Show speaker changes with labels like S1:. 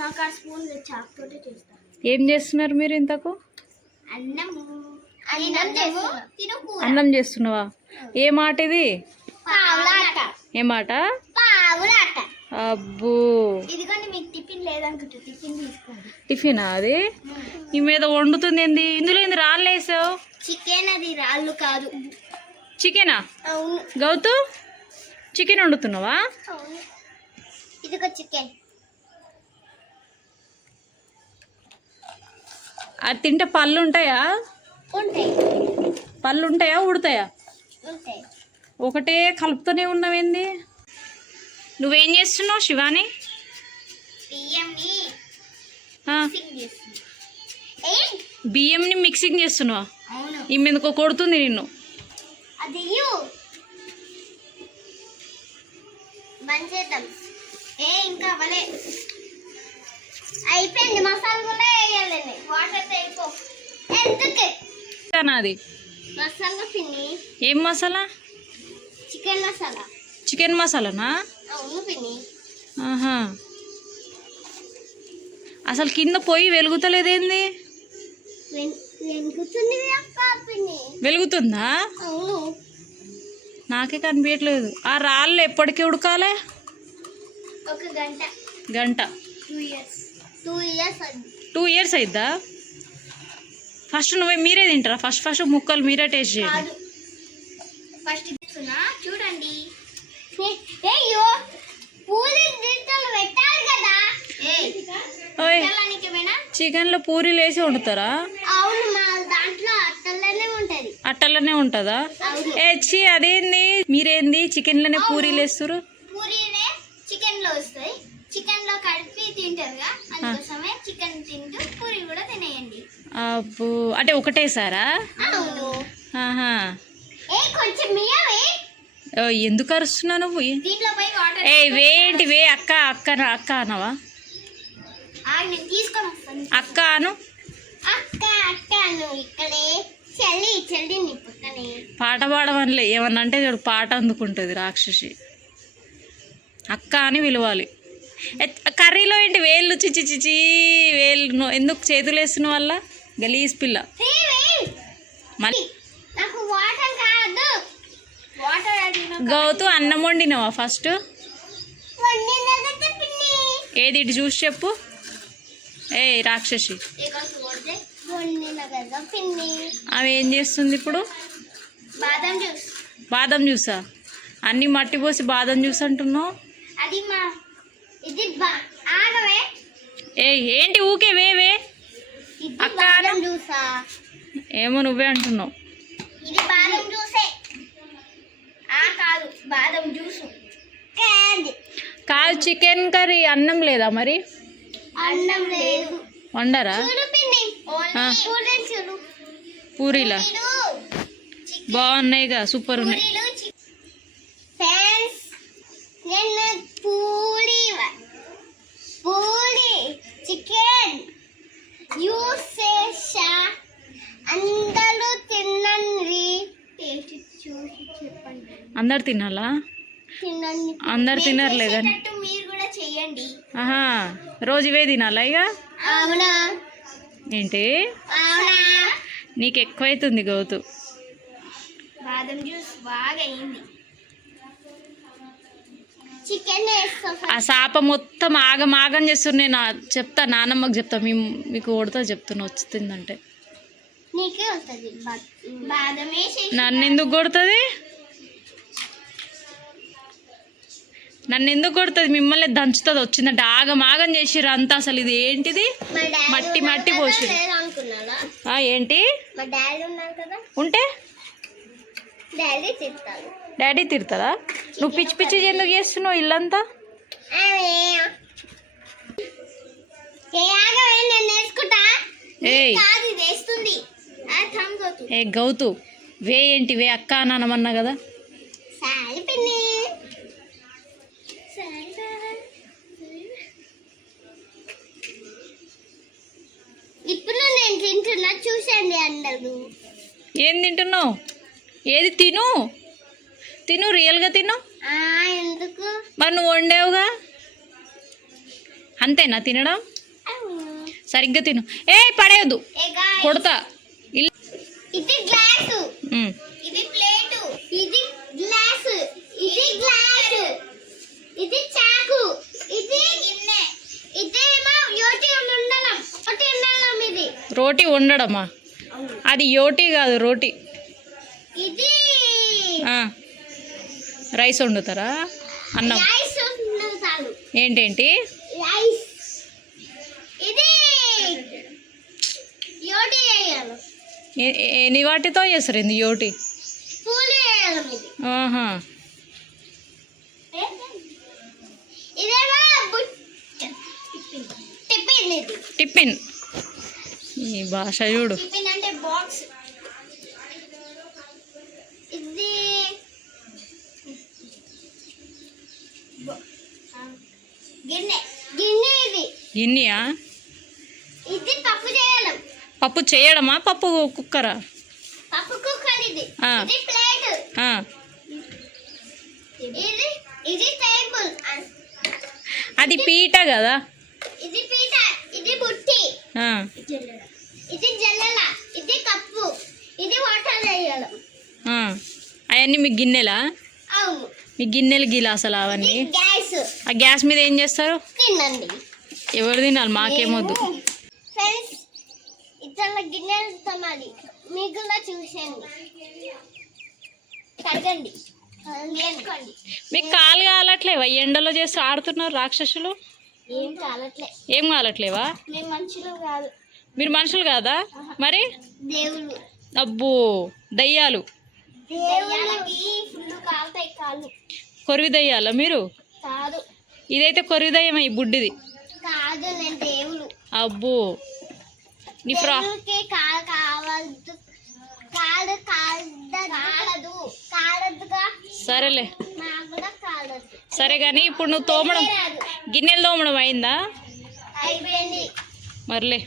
S1: నాకు ఆ spoon chalk తోటే చేస్తా.
S2: ఏం చేస్తున్నారు మీరు ఇంతకు?
S1: అన్నము. అన్నము తిను కూర
S2: అన్నం చేస్తున్నావా? ఏ మాట ఇది? ఏ మాట? అబ్బో.
S1: టిఫిన్
S2: అది? ఈ మీద వండుతుంది ఏంది? ఇందులో ఏంది రాళ్ళు వేసావు?
S1: చికెన్ అది రాళ్ళు కాదు.
S2: చికెనా? గౌతు చికెన్ వండుతున్నావా?
S1: ఇదిగో చికెన్.
S2: అది తింటే పళ్ళు ఉంటాయా. పళ్ళు ఉంటాయా. ఉడతాయా ఒకటే కలుపుతూనే ఉన్నావేంది? నువ్వేం చేస్తున్నావు శివాని?
S1: బియ్యంని మిక్సింగ్
S2: చేస్తున్నావా?
S1: అవును.
S2: ఈ మీదకు కొడుతుంది నిన్ను.
S1: ఇంకా అయిపోయింది మసాలా కూడా వేయాలండి వాటర్ అయిపో. ఎందుకు?
S2: నాది
S1: మసాలా పిన్ని.
S2: ఏం మసాలా?
S1: చికెన్ మసాలా.
S2: చికెన్ మసాలానా?
S1: అవును పిన్ని.
S2: ఆహా. అసలు కింద పొయ్యి వెలుగుతలేదేంది? వెలుగుతుందా నాకే కనిపించట్లేదు ఆ రాళ్ళు ఎప్పటికీ ఉడకాలే?
S1: ఒక గంట.
S2: గంట.
S1: టూ ఇయర్స్ టూ ఇయర్స్
S2: అయిద్దా? ఫస్ట్ నువ్వే మీరే తింటారా? ఫస్ట్ ఫస్ట్ ముక్కలు మీరే టేస్ట్ చేయండి.
S1: కాదు. ఫస్ట్ ఇస్తున్నా చూడండి. అయ్యో. పూలి దింటలు పెట్టాలి కదా.
S2: ఓయ్.
S1: పెట్టాలానికి ఏమైనా?
S2: చికెన్లో పూరీలు వేసి వండుతారా?
S1: అవును మా దాంట్లో అట్టలనే ఉంటది.
S2: అట్టలనే ఉంటుందా?
S1: అవును.
S2: ఏ అదేంది? మీరేంది? చికెన్లోనే పూరీలు వేస్తారు
S1: పూరీనే చికెన్లో వస్తాయి. చికెన్లో తింటారుగా. అందుకోసమే చికెన్ తింటూ పూరి కూడా తినేయండి.
S2: అబ్బో అంటే ఒకటేసారా? ఆహా. ఓ, ఎందుకు అరుస్తున్నావు నువ్వు? ఏ వేంటి వే అక్క అక్క అక్క అనవా అక్క అను.
S1: అక్క అక్క నువ్వు ఇక్కడే చెల్లి చెల్లి నీ పక్కనే
S2: పాట పాడవనిలే ఏమన్నా అంటే పాట అందుకుంటుంది రాక్షసి. అక్క అని పిలవాలి. కర్రీలో ఏంటి? వేళ్ళు చిచి చిచి వేళ్ళు. ఎందుకు చేతులు వేస్తున్న వల్ల గలీజ్ పిల్ల. మళ్ళీ గౌతు అన్నం వండినావా ఫస్ట్? ఏది ఇటు చూసి చెప్పు. ఏ రాక్షసి. అవి ఏం చేస్తుంది ఇప్పుడు?
S1: బాదం జ్యూస్.
S2: బాదం జ్యూసా? అన్నీ మట్టి పోసి బాదం జ్యూస్ అంటున్నావు?
S1: అది మా ఇది బా ఆగవే.
S2: ఏ ఏంటి ఊకే వే వే.
S1: ఇది
S2: అక్క ఏమో నువ్వే అంటున్నావు.
S1: ఇది బాదం జ్యూసే. ఆ కాదు బాదం జ్యూస్. కాదు
S2: కాదు చికెన్ కర్రీ అన్నం లేదా మరి?
S1: అన్నం లేదు.
S2: వండరా? పూరీలు? బాగున్నాయిగా సూపర్ ఉన్నాయి
S1: పూరీలు చి- ఫ్రెండ్స్ నేను పూరి వ- పూరి చికెన్. యూస్ చేసా అందరూ తినండి. టేస్ట్ చూసి చెప్పండి.
S2: అందరు తినాలా?
S1: తినండి.
S2: అందరు తినరులే కానీ
S1: చేసేటట్టు మీరు కూడా చెయ్యండి
S2: ఆహా రోజు ఇవే తినాలా ఇక?
S1: అవునా?
S2: ఏంటి?
S1: అవునా?
S2: నీకు ఎక్కువైతుంది గౌతు.
S1: బాదం జ్యూస్ బాగా అయింది
S2: ఆ సాప మొత్తం ఆగం ఆగం చేస్తున్నా నేను చెప్తా నానమ్మకి చెప్తా మీ మీకు కొడతా చెప్తున్నా వచ్చిందంటే నన్ను ఎందుకు కొడుతుంది? నన్ను ఎందుకు కొడుతుంది? మిమ్మల్ని దంచుతుంది వచ్చిందంటే. ఆగం ఆగం చేసిర్రు అంతా అసలు. ఇది ఏంటిది? మట్టి మట్టి ఆ, ఏంటి? ఉంటే?
S1: డాడీ
S2: డాడీ తిడతారా నువ్వు పిచ్చి పిచ్చి ఎందుకు చేస్తున్నావు ఇల్లంతా?
S1: ఏ
S2: గౌతు వే ఏంటి వే అక్క అని అనమన్నా కదా?
S1: ఇప్పుడు నేను తింటున్నా చూసండి అందరూ.
S2: ఏం తింటున్నావు? ఏది తిను? తిను రియల్గా తిను.
S1: ఆ ఎందుకు?
S2: మరి నువ్వు వండావుగా? అంతేనా తినడం? సరిగ్గా తిను. ఏ పడేయద్దు కొడతా. ఇల్-
S1: ఇది గ్లాసు.
S2: ఉమ్.
S1: ఇది ప్లేటు. ఇది గ్లాసు. ఇది గ్లాసు. ఇది చాకు. ఇది గిన్నె. ఇదేమో యోటి ఉండడం ఒకటి ఉండడం ఇది
S2: రోటీ వండడమా? అది యోటి కాదు రోటీ.
S1: ఇది.
S2: రైస్ వండుతారా? అన్నం. ఏంటేంటి?
S1: ఇది
S2: ఎన్ని వాటితో చేస్తారు? ఏంది యోటి?
S1: ఇది
S2: ఆహా.
S1: ఇది.
S2: టిఫిన్. ఈ భాష చూడు
S1: టిఫిన్ అంటే బాక్స్ ఇది గిన్నె గిన్నె ఇది
S2: గిన్నెయా?
S1: పప్పు చేయడం.
S2: పప్పు చేయడమా? పప్పు కుక్కరా?
S1: పప్పు కుక్కర్ ఇది.
S2: ఆ.
S1: ఇది ప్లేట్.
S2: ఆ.
S1: ఇది ఇది టేబుల్.
S2: అది పీట కదా?
S1: ఇది పీట. ఇది బుట్టి. ఇది జల్లెల. ఇది కప్పు. ఇది వాటర్.
S2: అవన్నీ మీ గిన్నెలా?
S1: అవును.
S2: మీ గిన్నెలు గిలాసలు అవన్నీ
S1: గ్యాస్.
S2: ఆ గ్యాస్ మీద ఏం చేస్తారు? ఎవరు తినాలి? మాకేమొద్దు
S1: గిన్నెలు తమ్మాలి మీకు కూడా చూసేయండి. కడగండి వేసుకోండి
S2: మీకు కాలు కాలట్లేవా? ఎండలో చేసి ఆడుతున్నారు రాక్షసులు?
S1: ఏం కాలట్లే.
S2: ఏం కాలట్లేవా?
S1: మేము మనుషులు కాదు.
S2: మీరు మనుషులు కాదా? మరి? అబ్బో దయ్యాలు. కొరివి దయ్యాలా మీరు?
S1: కాదు.
S2: ఇదైతే కొరివి దయ్యమే ఈ బుడ్డిది.
S1: కాదు నేను దేవుడు.
S2: అబ్బో. నీ ఫ్రా సరేలే. సరే కానీ ఇప్పుడు నువ్వు తోమడం. గిన్నెలు తోమడం అయిందా?
S1: అయిపోయింది.
S2: మరలే.